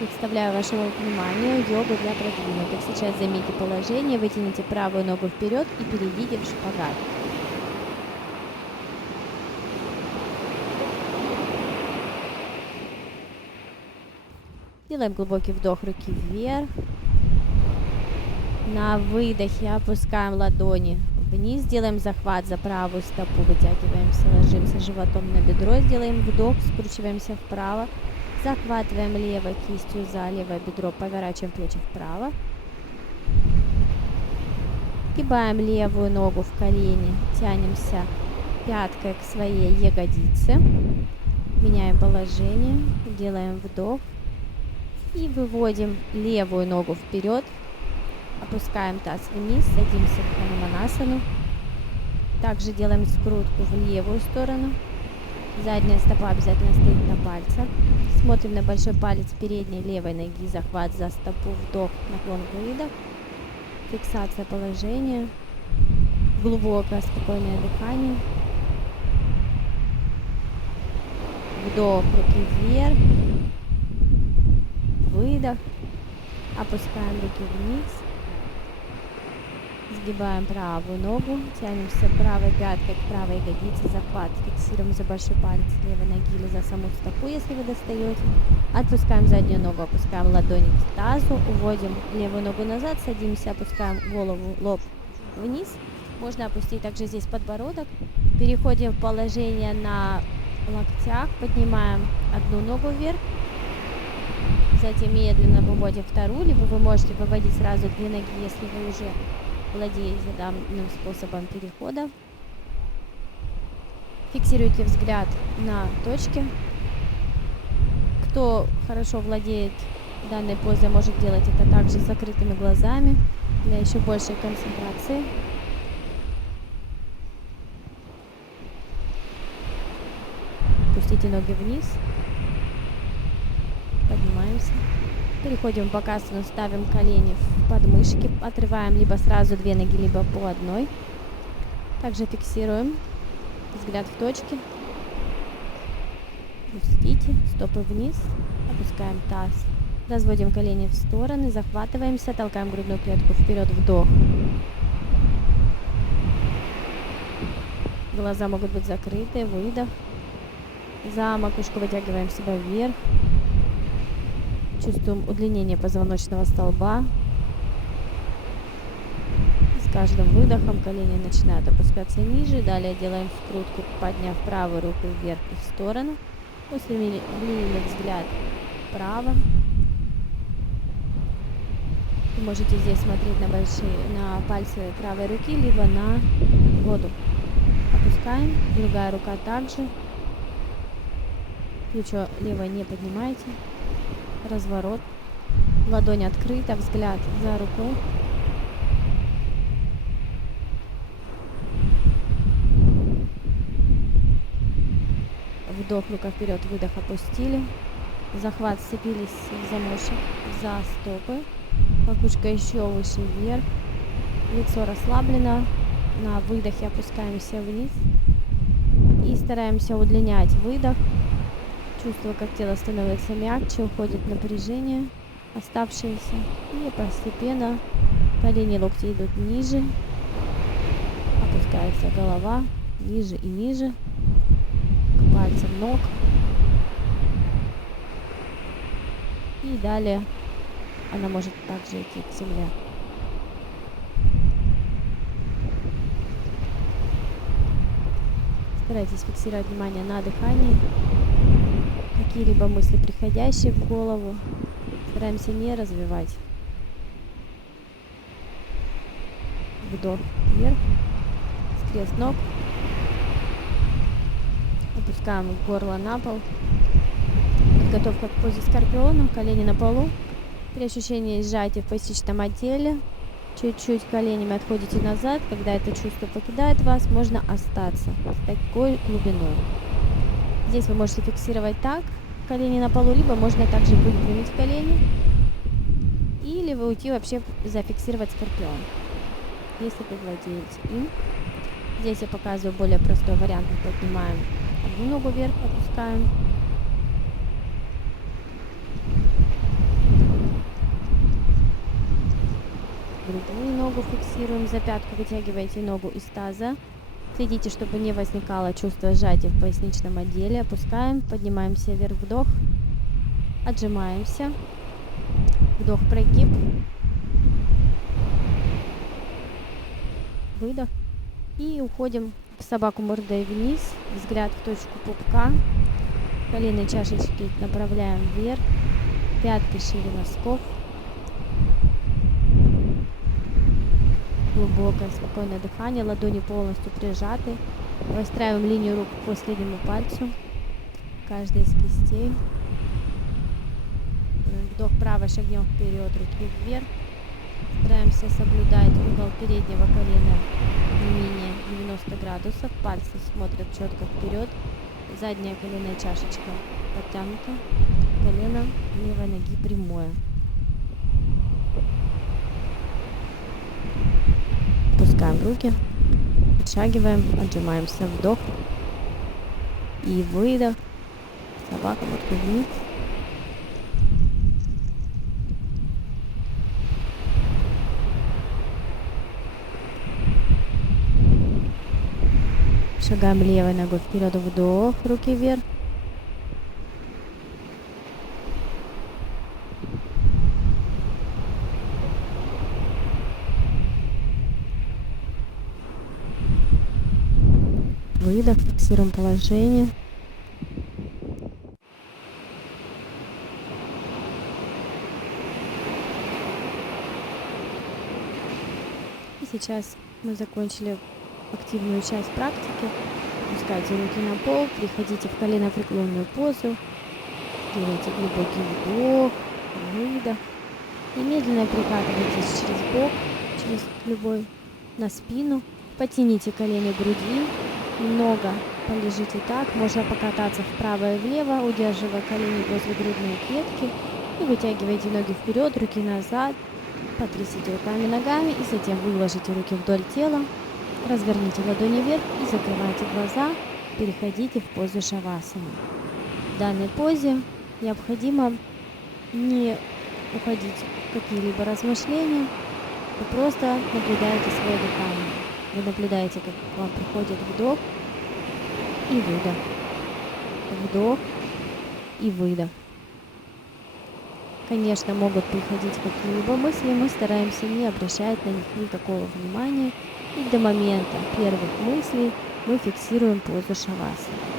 Представляю вашему вниманию йогу для продвинутых. Сейчас займите положение, вытяните правую ногу вперед и перейдите в шпагат. Делаем глубокий вдох, руки вверх. На выдохе опускаем ладони вниз, делаем захват за правую стопу, вытягиваемся, ложимся животом на бедро, сделаем вдох, скручиваемся вправо. Захватываем левой кистью за левое бедро, поворачиваем плечи вправо. Сгибаем левую ногу в колени, тянемся пяткой к своей ягодице. Меняем положение, делаем вдох. И выводим левую ногу вперед. Опускаем таз вниз, садимся в хануманасану. Также делаем скрутку в левую сторону. Задняя стопа обязательно стоит на пальцах. Смотрим на большой палец передней левой ноги, захват за стопу, вдох, наклон, выдох. Фиксация положения. Глубокое, спокойное дыхание. Вдох, руки вверх. Выдох. Опускаем руки вниз. Сгибаем правую ногу, тянемся правой пяткой к правой ягодице, захват, фиксируем за большой палец левой ноги или за саму стопу, если вы достаете. Отпускаем заднюю ногу, опускаем ладони к тазу, уводим левую ногу назад, садимся, опускаем голову, лоб вниз. Можно опустить также здесь подбородок. Переходим в положение на локтях, поднимаем одну ногу вверх, затем медленно выводим вторую, либо вы можете выводить сразу две ноги, если вы уже владеете данным способом перехода. Фиксируйте взгляд на точке. Кто хорошо владеет данной позой, может делать это также с закрытыми глазами для еще большей концентрации. Опустите ноги вниз. Поднимаемся. Переходим в бакасану, ставим колени в подмышки, отрываем либо сразу две ноги, либо по одной. Также фиксируем взгляд в точке. Опустите стопы вниз, опускаем таз. Разводим колени в стороны, захватываемся, толкаем грудную клетку вперед, вдох. Глаза могут быть закрыты, выдох. За макушку вытягиваем себя вверх. Чувствуем удлинение позвоночного столба. С каждым выдохом колени начинают опускаться ниже. Далее делаем скрутку, подняв правую руку вверх и в сторону. Устремили взгляд вправо. Вы можете здесь смотреть на пальцы правой руки, либо на воду. Опускаем. Другая рука также. Плечо левое не поднимайте. Разворот. Ладонь открыта, взгляд за рукой. Вдох, рука вперед, выдох, опустили. Захват, сцепились в замочек за стопы. Макушка еще выше вверх. Лицо расслаблено. На выдохе опускаемся вниз. И стараемся удлинять выдох. Чувствую, как тело становится мягче, уходит напряжение, оставшееся. И постепенно колени, локти идут ниже. Опускается голова ниже и ниже. К пальцам ног. И далее она может также идти к земле. Старайтесь фиксировать внимание на дыхании. Какие-либо мысли, приходящие в голову, стараемся не развивать. Вдох вверх, скрест ног. Опускаем горло на пол. Подготовка к позе скорпиона, колени на полу. При ощущении сжатия в поясничном отделе чуть-чуть коленями отходите назад. Когда это чувство покидает вас, можно остаться с такой глубиной. Здесь вы можете фиксировать так, колени на полу, либо можно также выпрямить колени, или вы уйти вообще зафиксировать скорпион, если вы владеете им. Здесь я показываю более простой вариант. Мы поднимаем одну ногу вверх, опускаем. другую ногу фиксируем за пятку, вытягиваете ногу из таза. Следите, чтобы не возникало чувство сжатия в поясничном отделе. Опускаем, поднимаемся вверх, вдох, отжимаемся, вдох, прогиб, выдох. И уходим в собаку мордой вниз, взгляд в точку пупка, коленные чашечки направляем вверх, пятки шире носков. Глубокое, спокойное дыхание, ладони полностью прижаты. Выстраиваем линию рук к последнему пальцу, каждый из кистей. Вдох правой, шагнем вперед, руки вверх. Стараемся соблюдать угол переднего колена не менее 90 градусов. Пальцы смотрят четко вперед. Задняя коленная чашечка подтянута. Колено левой ноги прямое. Опускаем руки. Подшагиваем. Отжимаемся. Вдох. И выдох. Собака мордой вниз. Шагаем левой ногой вперед, вдох, руки вверх. Выдох, фиксируем положение. И сейчас мы закончили активную часть практики. Опускайте руки на пол, приходите в коленопреклонную позу, делайте глубокий вдох, выдох и медленно прикатывайтесь через бок, через любой, на спину. Потяните колени к груди, немного полежите так, можно покататься вправо и влево, удерживая колени возле грудной клетки и вытягивайте ноги вперед, руки назад, потрясите руками, ногами и затем выложите руки вдоль тела. Разверните ладони вверх и закрывайте глаза, переходите в позу шавасаны. В данной позе необходимо не уходить в какие-либо размышления, вы просто наблюдаете свое дыхание. Вы наблюдаете, как к вам приходит вдох и выдох, вдох и выдох. Конечно, могут приходить какие-либо мысли, мы стараемся не обращать на них никакого внимания. И до момента первых мыслей мы фиксируем позу шавасаны.